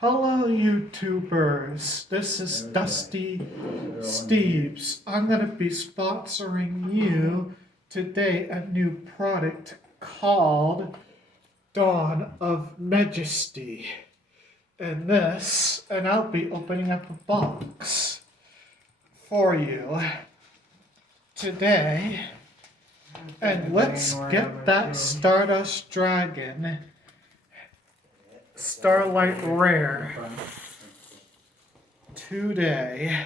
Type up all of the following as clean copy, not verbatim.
Hello, YouTubers. This is Dusty Steves. I'm going to be sponsoring you today a new product called Dawn of Majesty. And I'll be opening up a box for you today. And let's get that Stardust Dragon Starlight Rare today.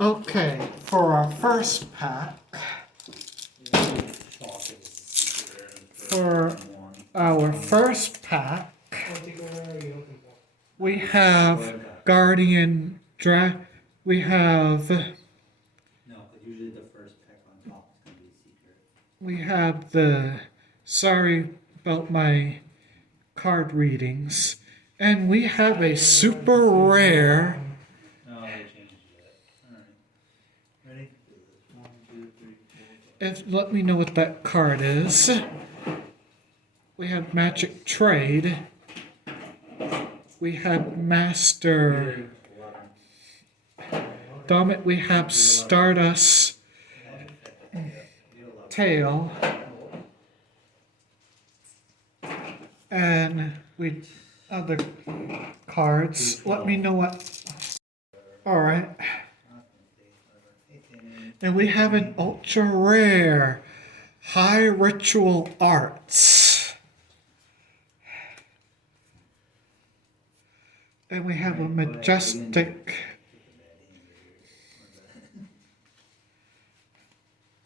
Okay, for our first pack, we have we have usually the first pack on top is going to be secret. we have the sorry about my card readings, and we have a super rare. No, they changed it yet. Alright. Ready? 1, 2, 3, 4. Let me know what that card is. We have Magic Trade. We have Master Dominant. We have Stardust Tail. And we other cards. Let me know what. Alright. And we have an ultra rare High Ritual Arts. And we have a Majestic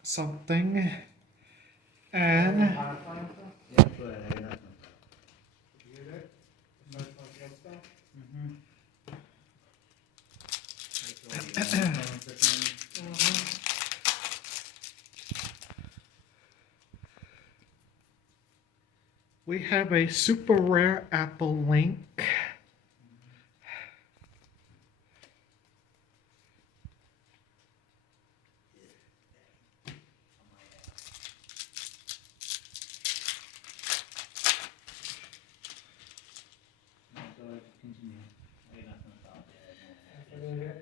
something. And we have a super rare Apple Link.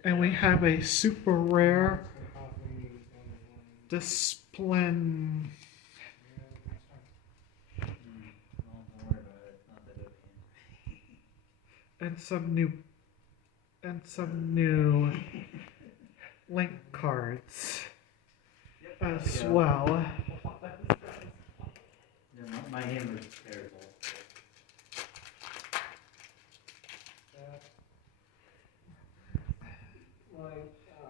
And we have a super rare Displin. And some new link cards as well. Yeah, my hammer is terrible.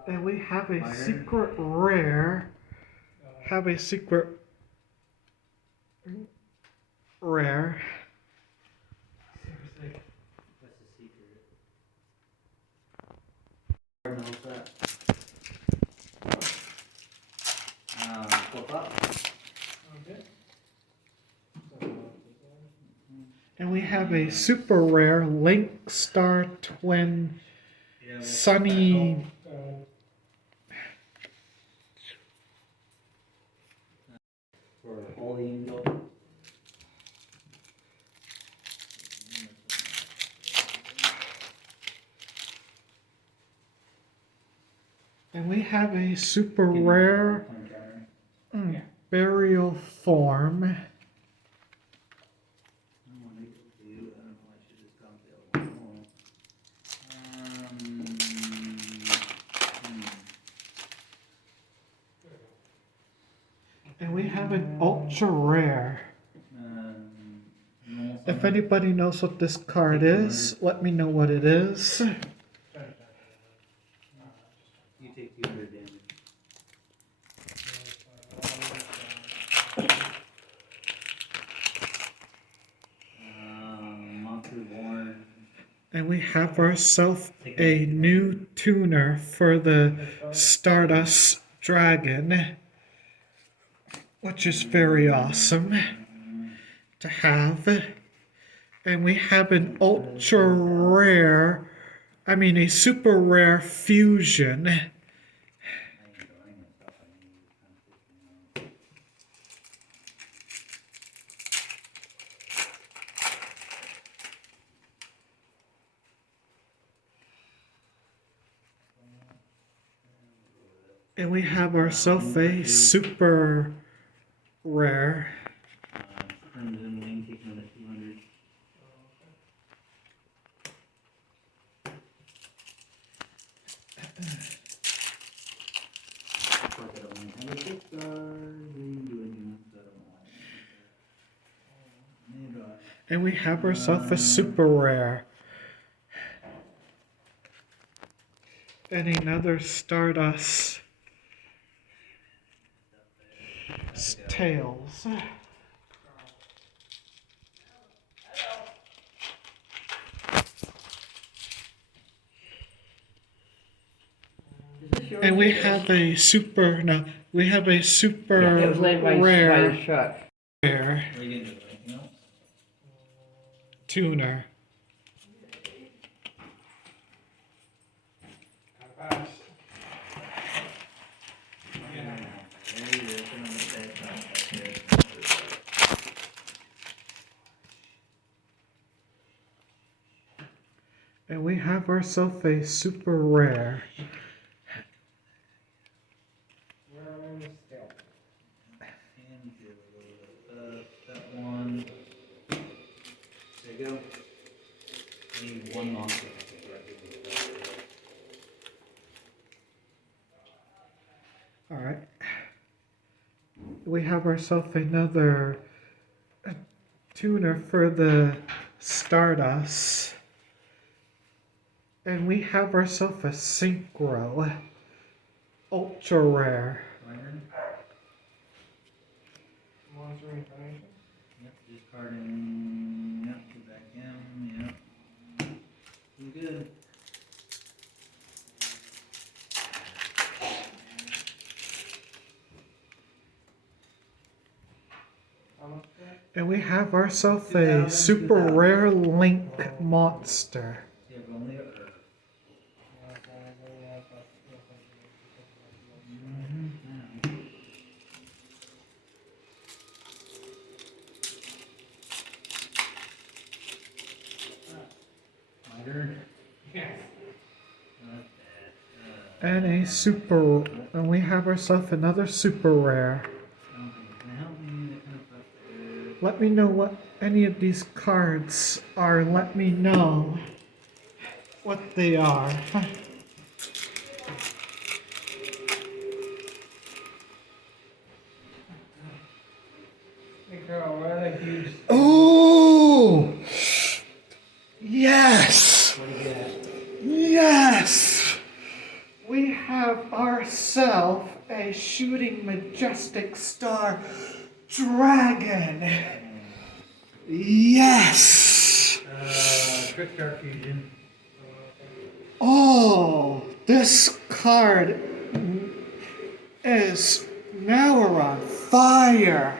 And we have a secret rare. Have a secret rare. What's the secret? What's that? Flip up. And we have a super rare Link Star Twin Sunny. For Holy Angel. And we have a super rare Burial Form. And we have an ultra rare. If anybody knows what this card is, let me know what it is. You take 200 damage. Monster Born. And we have ourselves a new tuner for the Stardust Dragon, which is very awesome to have. And we have an ultra rare I mean a super rare fusion. I ain't drawing myself. I need to kind of And we have ourselves a super rare. Crimson Wing taking another 200. Fuck, I don't mind. Have a good start. What are you doing? I don't know. And we have ourselves a super rare. And another Stardust Tails. And we have a super, no, we have a super It was laid by rare Chuck. rare What are you gonna do? Anything else? tuner. And we have ourselves a super rare. That one. There you go. I need one monster. All right. We have ourselves another tuner for the Stardust. And we have ourselves a Synchro ultra rare. Yep, discarding. Yep, go back in. Yep. You good. And we have ourselves a super rare Link monster. Yeah, but only Earth. My turn? Yes. And a super, and we have ourselves another super rare. Can I help me? That kind of stuff. Let me know what any of these cards are. Let me know what they are. Oh! Yes! What do you get? Yes! We have ourselves a shooting majestic star dragon. Yes! Trick Dark Fusion. Oh, this card is now we're on fire.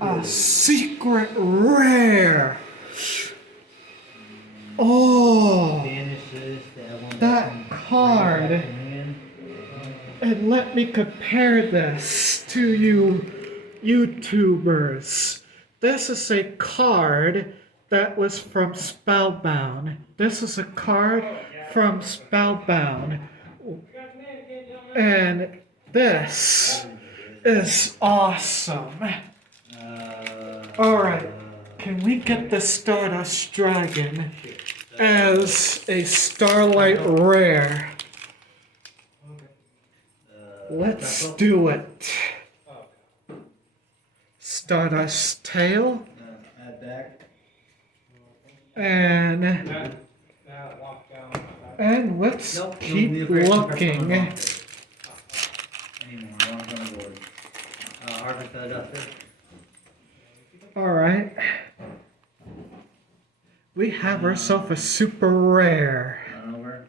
A secret rare. Oh, Banishes that card. And let me compare this to you YouTubers. This is a card that was from Spellbound. This is a card from Spellbound. And this is awesome. Alright, can we get the Stardust Dragon as a Starlight Rare? Let's do it. Stardust Tail. Add back. And let's Nope, keep no, the looking. Anymore, wrong on the board. Harvest the Duster. Alright. We have ourselves a super rare. Run over.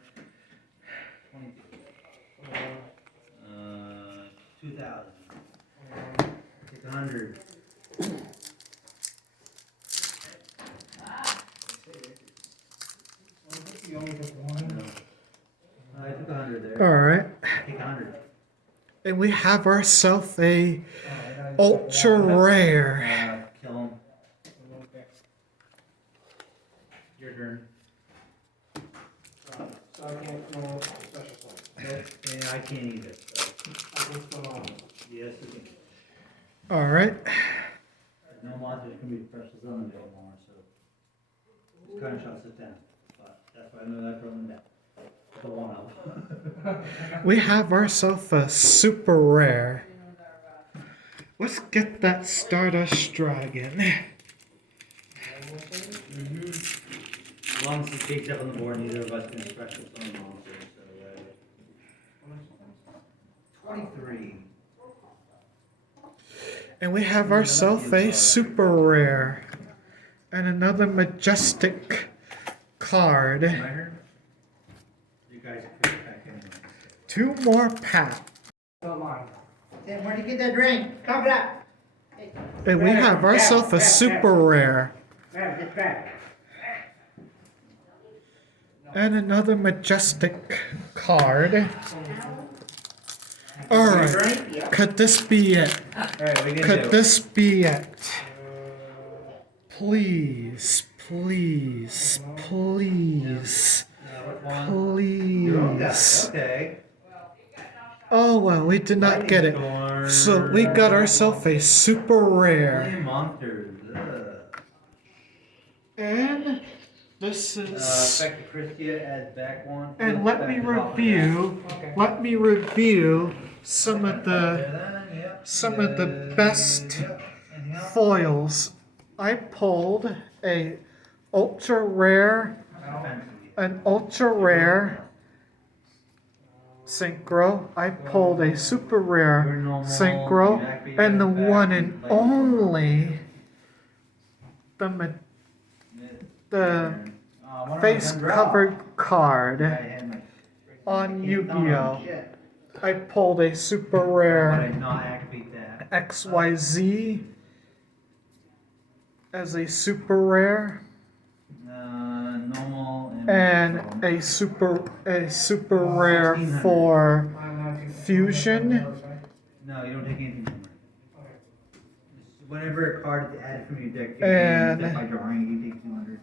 2,000. 600. You only took one. I took 100 there. All right. Take 100. And we have ourselves a Oh, I just took ultra one. rare. Kill him. Your turn. So I can't roll special points. Nope. And I can't either. So. I can still on. Yes, we can. All right. No monsters can be precious on them anymore, so. This kind of shots it down. But that's why I know that from that. The one up. We have ourselves a super rare. Let's get that Stardust Dragon. As long as he takes up on the board, neither of us can special summon monsters. So, 23. And we have ourselves a super rare. And another majestic card. My turn? You guys are quick back anyway. 2 more packs. Still mine. Tim, where'd you get that drink? Cover it up. And we have ourselves a super rare. Grab it, just grab it. And another majestic card. Alright. Could this be it? Alright, we can Could do. this be it? Please, please, please, Which one? Your own deck. please. Okay. Oh well, we did not get it. So we got ourselves a super rare. Only monsters. And this is... Back to Christia, add back one. And let me review, some of the best foils. I pulled an ultra rare synchro. I pulled a super rare synchro, and the one and only the face covered card on Yu-Gi-Oh! I pulled a super Why rare did I not activate that? XYZ as a super rare, Normal and a super rare for Fusion. No, you don't take anything from her. Whenever a card is added from your deck, you And- can by drawing, you take 200.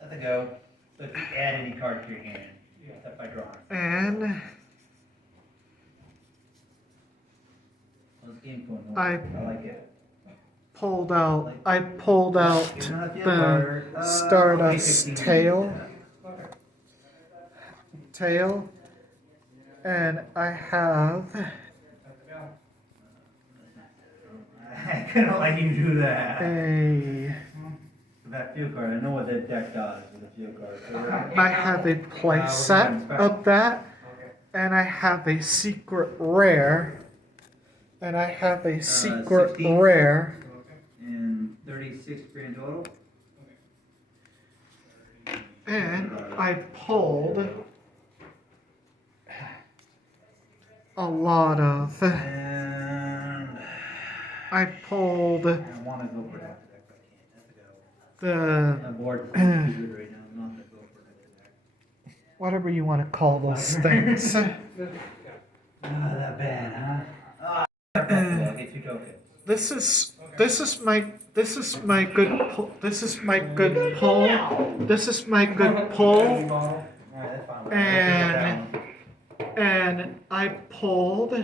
Let it go. So if you add any card to your hand, except by drawing. And Well, this game's going well. I like it. pulled out the Stardust tail, and I have I couldn't let you do that. a That field card, I know what that deck does with a field card. I have a play set of that, and I have a secret rare, and I have a secret 16. rare, And 36 grand total. and I pulled a lot of. And I pulled I want to go for that deck, but I can't. the My board is too good right now. I'm not going to go for that deck. whatever you want to call those things. Ah, that bad, huh? Ah, okay, 2 tokens. This is my good this is my good pull, Alright, that's fine. and I pulled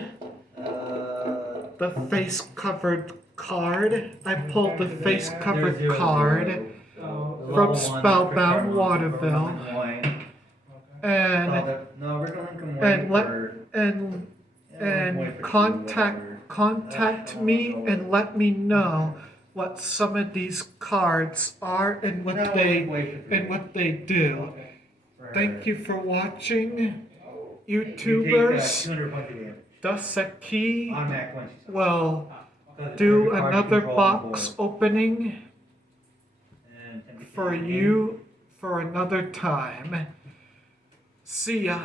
Uh, the face covered card. I pulled the face covered card from Spellbound Waterville, and no, original income and let for, and contact me and let me know what some of these cards are and what they do. Thank you for watching, YouTubers. 200 points of damage. Dasaki Automatic once. will do another box opening for you for another time. See ya.